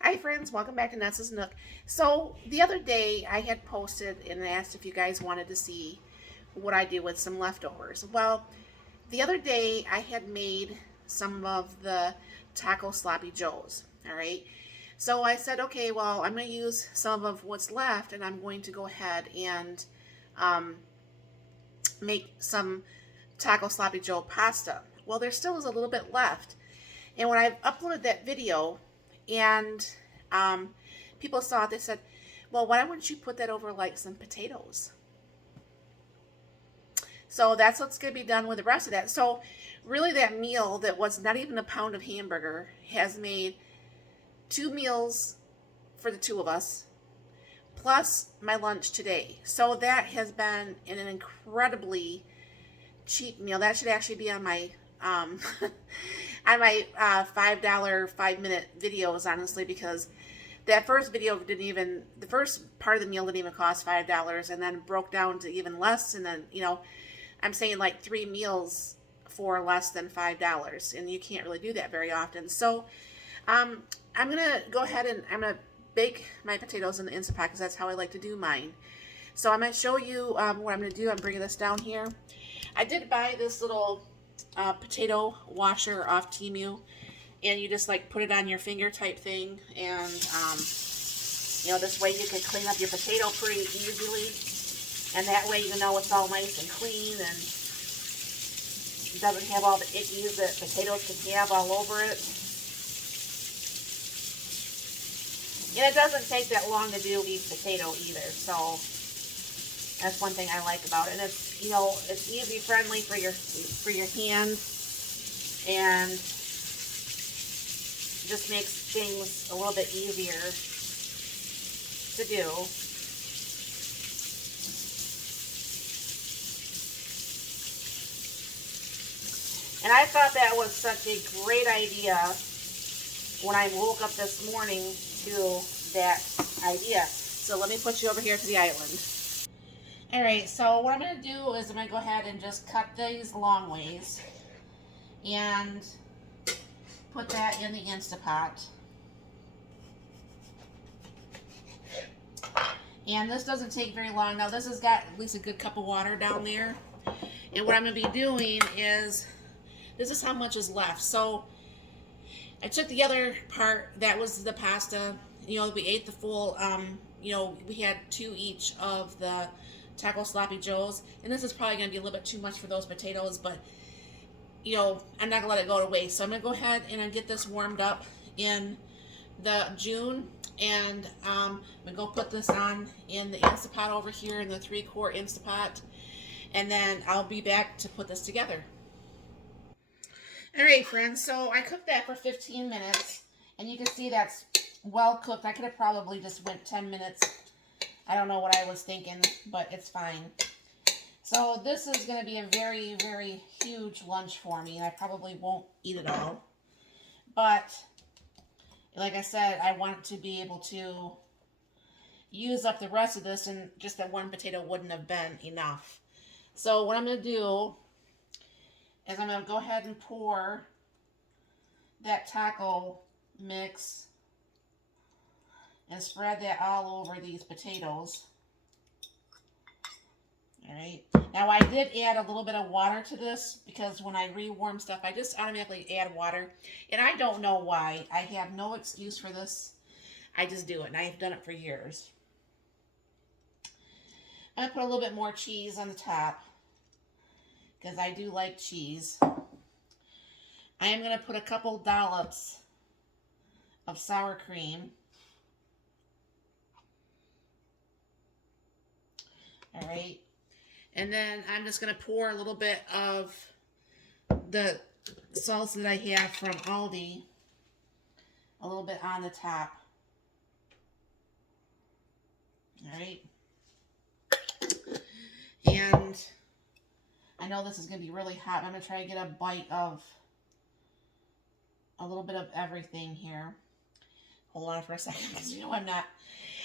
Hi friends, welcome back to Nessa's Nook. So the other day I had posted and asked if you guys wanted to see what I do with some leftovers. Well, the other day I had made some of the taco sloppy joes, all right? So I said, okay, well, I'm going to use some of what's left and I'm going to go ahead and um, make some taco sloppy joe pasta. Well, there still is a little bit left. And when I uploaded that video and um, people saw it, they said, well, why wouldn't you put that over like some potatoes? So that's what's going to be done with the rest of that. So really that meal that was not even a pound of hamburger has made two meals for the two of us, plus my lunch today. So that has been an incredibly cheap meal. That should actually be on my um, on my $5 5-minute videos, honestly, because that first video didn't even, the first part of the meal didn't even cost $5, and then broke down to even less, and then I'm saying like 3 meals for less than $5, and you can't really do that very often. So um, I'm gonna go ahead and I'm gonna bake my potatoes in the Instapot because that's how I like to do mine. So I'm going to show you what I'm going to do. I'm bringing this down here. I did buy this little potato washer off Temu, and you just like put it on your finger type thing, and this way you can clean up your potato pretty easily, and that way you know it's all nice and clean and it doesn't have all the ickies that potatoes can have all over it. And it doesn't take that long to do each potato either, so that's one thing I like about it. And it's, it's easy friendly for your hands, and just makes things a little bit easier to do. And I thought that was such a great idea when I woke up this morning to that idea. So let me put you over here to the island. Alright, so what I'm going to do is I'm going to go ahead and just cut these long ways and put that in the Instapot. And this doesn't take very long. Now this has got at least a good cup of water down there. And what I'm going to be doing is, this is how much is left. So I took the other part, that was the pasta. We ate the full, we had 2 each of the taco sloppy joes. And this is probably going to be a little bit too much for those potatoes, but, I'm not going to let it go to waste. So I'm going to go ahead and get this warmed up in the June. And I'm going to go put this on in the Instapot over here, in the 3-quart Instapot. And then I'll be back to put this together. Alright friends, so I cooked that for 15 minutes, and you can see that's well cooked. I could have probably just went 10 minutes. I don't know what I was thinking, but it's fine. So this is going to be a very, very huge lunch for me, and I probably won't eat it all. But, like I said, I want to be able to use up the rest of this, and just that one potato wouldn't have been enough. So what I'm going to do is I'm going to go ahead and pour that taco mix and spread that all over these potatoes. Alright, now I did add a little bit of water to this because when I rewarm stuff, I just automatically add water. And I don't know why. I have no excuse for this. I just do it, and I've done it for years. I'm going to put a little bit more cheese on the top because I do like cheese. I am going to put a couple dollops of sour cream. Alright. And then I'm just going to pour a little bit of the salsa that I have from Aldi, a little bit on the top. Alright. And I know this is going to be really hot. I'm going to try to get a bite of a little bit of everything here. Hold on for a second, because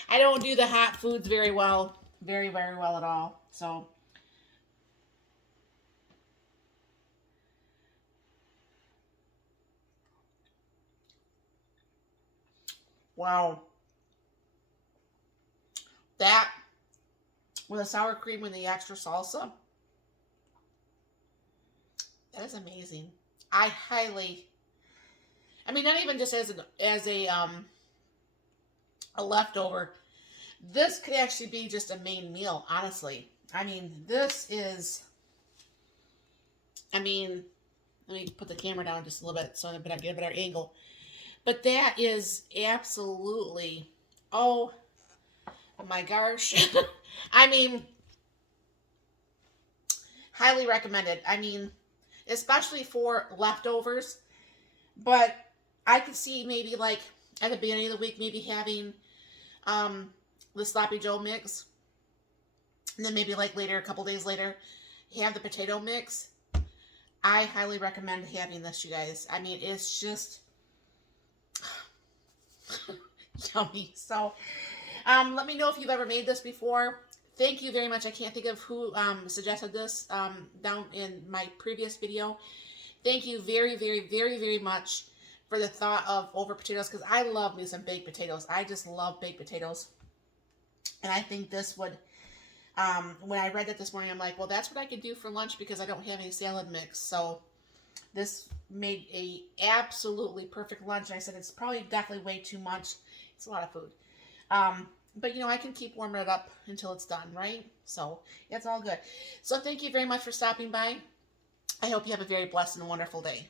I don't do the hot foods very well. Very, very well at all. So Wow. That with the sour cream and the extra salsa, that is amazing. I highly, I mean, not even just as a leftover. This could actually be just a main meal, honestly. I mean, this is, I mean, let me put the camera down just a little bit so I get a better angle. But that is absolutely, oh my gosh. I mean, highly recommended. I mean, especially for leftovers. But I could see maybe like at the beginning of the week, maybe having um, the sloppy Joe mix, and then maybe like later, a couple days later, have the potato mix. I highly recommend having this, you guys. I mean, it's just yummy. So, let me know if you've ever made this before. Thank you very much. I can't think of who suggested this down in my previous video. Thank you very, very, very, very much for the thought of over potatoes, because I love me some baked potatoes. I just love baked potatoes. And I think this would, when I read that this morning, I'm like, well, that's what I could do for lunch because I don't have any salad mix. So this made a absolutely perfect lunch. And I said, it's probably definitely way too much. It's a lot of food. But, you know, I can keep warming it up until it's done, right? So it's all good. So thank you very much for stopping by. I hope you have a very blessed and wonderful day.